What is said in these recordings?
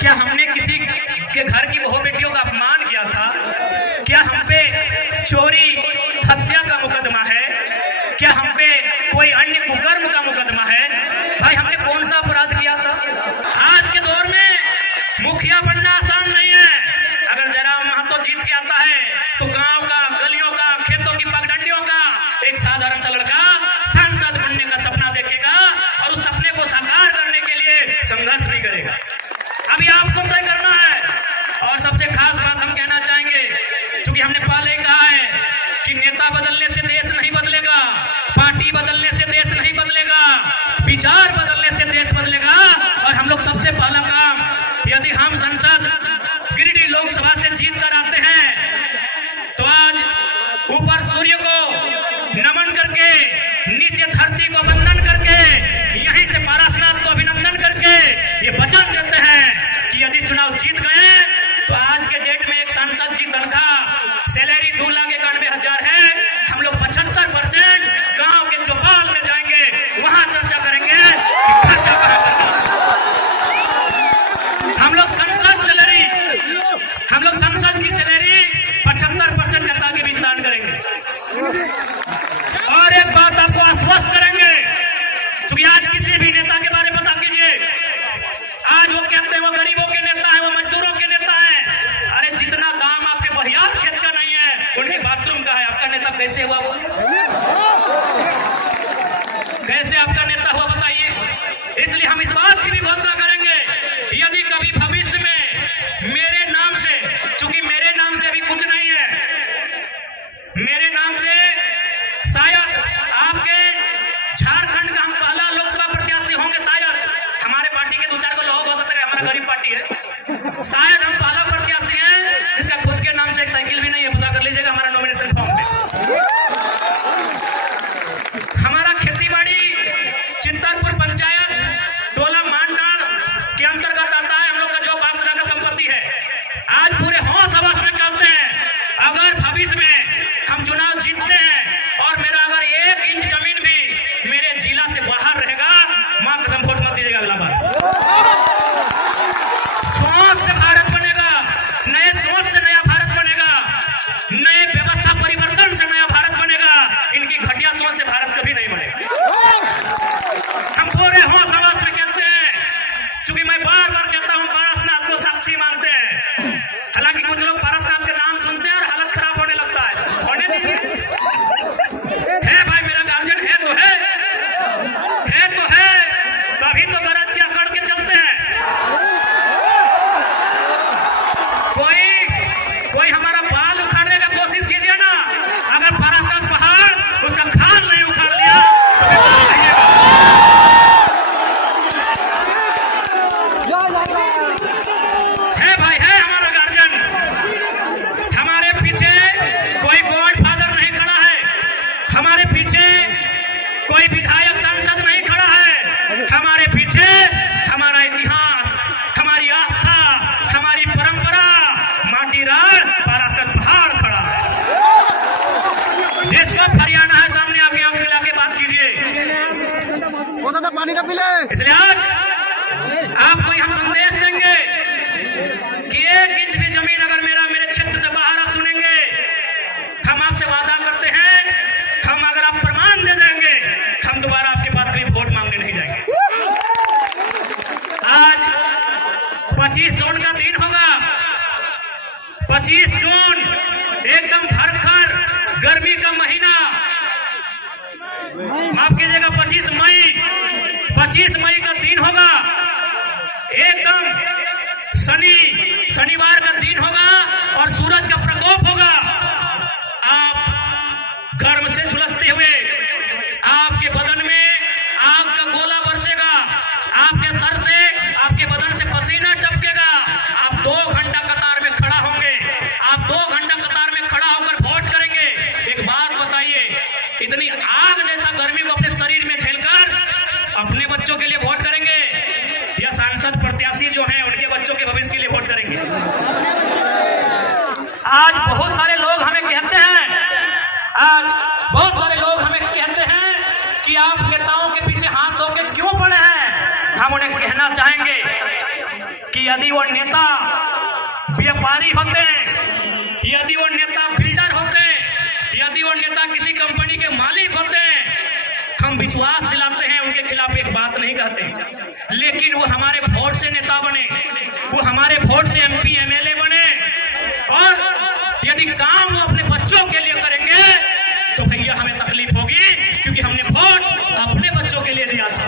क्या हमने किसी के घर की बहू बेटियों का अपमान किया था? क्या हम पे चोरी हत्या का मुकदमा है? क्या हम पे कोई अन्य कुकर्म का मुकदमा है? भाई हमने कौन सा अपराध किया था? आज के दौर में मुखिया बनना आसान नहीं है। अगर जयराम महतो जीत के आता है तो गांव का, गलियों का, खेतों की पगडंडियों का एक साधारण सा लड़का सांसद बनने का सपना देखेगा और उस सपने को साकार करने के लिए संघर्ष भी करेगा। अभी आपको तय करना है। और सबसे खास बात हम कहना चाहेंगे, क्योंकि हमने पहले ही कहा है कि नेता बदलने से देश नहीं बदलेगा, पार्टी बदलने से देश नहीं बदलेगा, विचार बदलने से देश बदलेगा। और हम लोग सबसे पहला काम, यदि हम संसद गिरिडीह लोकसभा से जीत कर आते हैं तो आज ऊपर सूर्य को नमन करके, नीचे धरती को वंदन करके, यहीं से पारसनाथ को अभिनंदन करके ये वचन देते हैं कि यदि चुनाव जीत गए तो आज के डेट में एक सांसद की तनख्वाह सैलरी 2,91,000 है। हम लोग 75% गांव के चौपाल में जाएंगे, वहां चर्चा करेंगे कि खर्चा कहां करना। हम लोग संसद की सैलरी 75% जनता के बीच दान करेंगे। और एक बात आपको आश्वस्त करेंगे, क्योंकि आज किसी भी नेता के बारे में बता कीजिए, आज वो कहते हैं वो गरीबों के नेता है, वो मजदूरों के नेता है। अरे जितना दाम आपके बहियार खेत का नहीं है, उनके बाथरूम का है। आपका नेता कैसे हुआ? वो कैसे आपका नेता हुआ बताइए। इसलिए हम इस बात की भी घोषणा करेंगे, यदि कभी भविष्य में मेरे नाम से, चूंकि मेरे नाम से अभी कुछ नहीं है, मेरे नाम से शायद आपके झारखंड का हम पहला लोकसभा प्रत्याशी होंगे। शायद हमारे पार्टी के 2-4 को लोग हो सकते हैं, हमारा गरीब पार्टी है, शायद हम पहला प्रत्याशी हैं जिसका खुद के नाम से एक साइकिल भी नहीं है। पता कर लीजिएगा हमारा नॉमिनेशन फॉर्म पे। हमारा खेती बाड़ी चित्तरपुर पंचायत डोला मानडाल के अंतर्गत आता है। हम लोग का जो बाप दादा का संपत्ति है, आज पूरे होश हवस में कहते हैं, अगर भविष्य में हम चुनाव जीतते हैं और मेरा अगर 1 इंच जमीन भी मेरे जिला से बाहर रहेगा, मां कसम वोट मत दीजिएगा अगला बार। सोच से भारत बनेगा, नए सोच से नया भारत बनेगा, नए व्यवस्था परिवर्तन से नया भारत बनेगा। इनकी घटिया सोच से भारत कभी नहीं बनेगा। हम पूरे होश हवस में कहते हैं, क्योंकि मैं बार बार कहता हूं पारसनाथ को साक्षी मानते हैं। हालांकि कुछ लोग पारसनाथ के नाम सुनते हैं और हालत खराब होने लगता है। होने दीजिए, है भाई मेरा गार्जियन है तो है तो है, तभी तो गरज के अकड़ के चलते हैं। कोई हमारा बाल उखाड़ने का कोशिश कीजिए ना, अगर पारसनाथ पहाड़ उसका खाल नहीं उखाड़ लिया तो है भाई, है हमारा गार्जियन। हमारे पीछे कोई गॉड फादर नहीं खड़ा है, हमारे पीछे कोई विधायक सांसद नहीं खड़ा है, हमारे पीछे हमारा इतिहास, हमारी आस्था, हमारी परंपरा, माटी राज पारसनाथ पहाड़ खड़ा है। जिस वक्त हरियाणा है सामने, आके आप मिला के बात कीजिए, पानी का पिले। इसलिए आज आपको हम संदेश देंगे कि 1 इंच भी जमीन अगर मेरे क्षेत्र से बाहर आप सुनेंगे, हम आपसे वादा करते हैं, हम अगर आप प्रमाण दे देंगे, हम दोबारा आपके पास कभी वोट मांगने नहीं जाएंगे। आज 25 जून का दिन होगा, 25 जून एकदम भरखर गर्मी का महीना, माफ कीजिएगा 25 मई का दिन होगा, एकदम शनिवार का दिन होगा और सूरज का प्रकोप होगा। आप गर्म से झुलसते हुए, आपके बदन में आग का गोला बरसेगा, आपके सर से, आपके बदन से पसीना टपकेगा। आप 2 घंटा कतार में खड़ा होंगे, आप 2 घंटा कतार में खड़ा होकर वोट करेंगे। एक बात बताइए, इतनी आग जैसा गर्मी को अपने शरीर में झेलकर अपने बच्चों के लिए वोट करेंगे या सांसद प्रत्याशी जो हैं उनके बच्चों के भविष्य के लिए वोट करेंगे? आज बहुत सारे लोग हमें कहते हैं कि आप नेताओं के पीछे हाथ धो के क्यों पड़े हैं। हम उन्हें कहना चाहेंगे कि यदि वो नेता व्यापारी होते, यदि वो नेता बिल्डर होते, यदि वो नेता किसी कंपनी के मालिक होते, हम विश्वास दिलाते हैं उनके खिलाफ एक बात नहीं कहते, लेकिन वो हमारे वोट से नेता बने, वो हमारे वोट से एमपी एमएलए बने, और यदि काम वो अपने बच्चों के लिए करेंगे तो भैया हमें तकलीफ होगी, क्योंकि हमने वोट अपने बच्चों के लिए दिया था।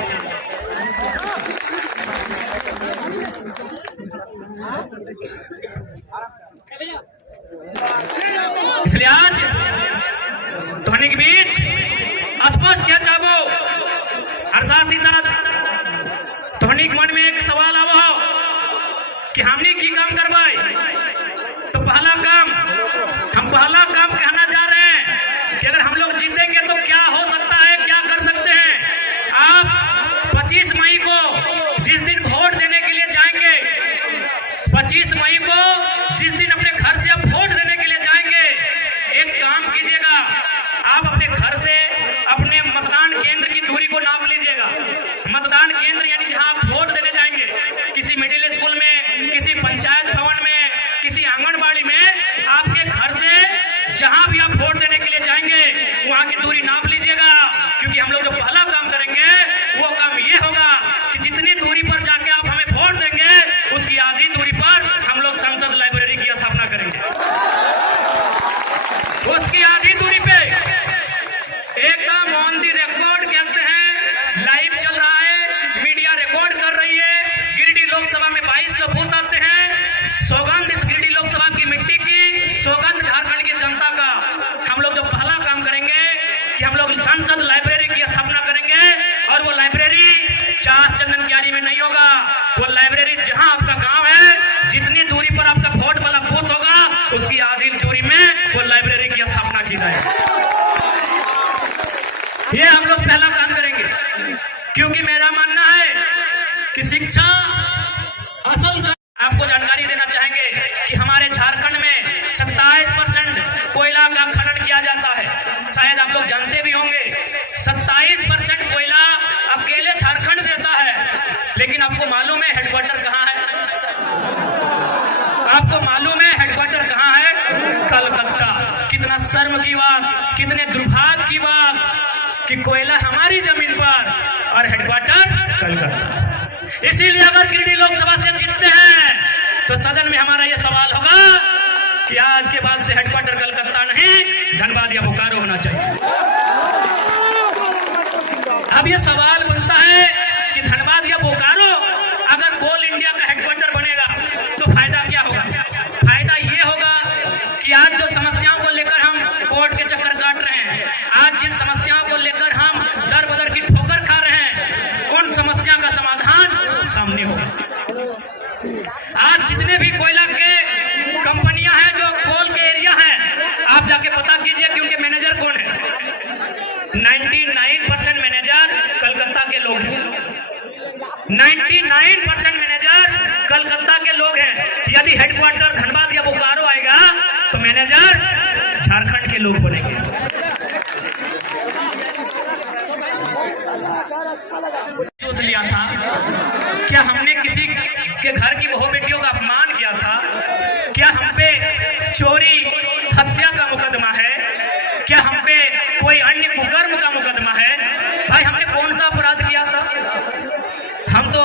इसलिए आज ध्वनि के बीच स्पष्ट क्या चाहो, और साथ ही साथ ध्वनि के मन में एक सवाल आवो कि हमने की काम करवाए, तो पहला काम कहना चाह रहे हैं कि अगर हम लोग जीतेंगे तो क्या हो सकता है, क्या कर सकते हैं। आप 25 मई को जिस दिन वोट देने के लिए जाएंगे, 25 मई को जिस दिन अपने घर से आप वोट देने के लिए जाएंगे, एक काम कीजिएगा, आप अपने घर से अपने मतदान केंद्र की दूरी को नाप लीजिएगा। मतदान केंद्र यानी जहां आप वोट देने जाएंगे, किसी मिडिल स्कूल में, किसी पंचायत भवन में, किसी आंगनबाड़ी में, आपके घर से जहां भी आप वोट देने के लिए जाएंगे वहां की दूरी नाप लीजिएगा, क्योंकि हम लोग जो पहला काम करेंगे वो काम ये होगा कि जितनी दूरी पर जाके आप हमें वोट देंगे उसकी आधी दूरी पर हम लोग संसद लाइब्रेरी की स्थापना करेंगे। उसकी आधी दूरी पे एकदम ऑन दी रिकॉर्ड कहते हैं, लाइव चल रहा है, मीडिया रिकॉर्ड कर रही है, गिरिडीह लोकसभा में 22 सबूत आते हैं, सौगंध इस गिरिडीह लोकसभा की मिट्टी की, सौगंध झारखंड की जनता का। हम लोग जो पहला काम करेंगे कि हम लोग संसद लाइब्रेरी की स्थापना करेंगे, और वो लाइब्रेरी चास चंदन क्यारी में नहीं होगा, वो लाइब्रेरी जहां आपका गांव है, जितनी दूरी पर आपका वोट वाला बूथ होगा उसकी आधी दूरी में वो लाइब्रेरी की स्थापना की जाएगी। ये हम लोग पहला काम करेंगे, क्योंकि मेरा मानना है कि शिक्षा असल। आपको जानकारी देना चाहेंगे कि हमारे झारखंड में 27% कोयला का खनन किया जाता है। शायद आप लोग जानते भी होंगे 27% कोयला अकेले झारखंड देता है, लेकिन आपको मालूम है हेडक्वार्टर कहाँ है? आपको मालूम है हेडक्वार्टर कहाँ है? कलकत्ता। कितना शर्म की बात, कितने दुर्भाग्य की बात कि कोयला हमारी जमीन पर और हेडक्वार्टर कलकत्ता। इसीलिए अगर गिरिडीह लोकसभा से जीतते हैं तो सदन में हमारा यह सवाल होगा कि आज के बाद से हेडक्वार्टर कलकत्ता नहीं, धनबाद या बोकारो होना चाहिए। अब यह सवाल बनता है कि धनबाद या बोकारो अगर कोल इंडिया का हेडक्वार्टर बनेगा तो फायदा क्या होगा? फायदा ये होगा कि आज जो समस्याओं को लेकर हम कोर्ट के चक्कर काट रहे हैं, आज जिन समस्याओं को लेकर हम दर बदर की ठोकर खा रहे हैं, उन समस्या का समाधान सामने हो। आज जितने भी कोयला के कंपनियां हैं जो कोल के एरिया हैं, आप जाके पता कीजिए कि उनके मैनेजर कौन है। 99% मैनेजर कलकत्ता के लोग हैं। 99% मैनेजर कलकत्ता के लोग हैं। यदि हेडक्वार्टर धनबाद या बोकारो आएगा तो मैनेजर झारखंड के लोग बनेंगे। लिया था क्या हमने किसी के घर की बहू बेटियों का अपमान किया था? क्या हम पे चोरी हत्या का मुकदमा है? क्या हम पे कोई अन्य कुकर्म का मुकदमा है? भाई हमने कौन सा अपराध किया था? हम तो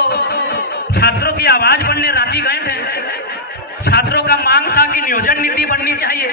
छात्रों की आवाज बनने रांची गए थे। छात्रों का मांग था कि नियोजन नीति बननी चाहिए।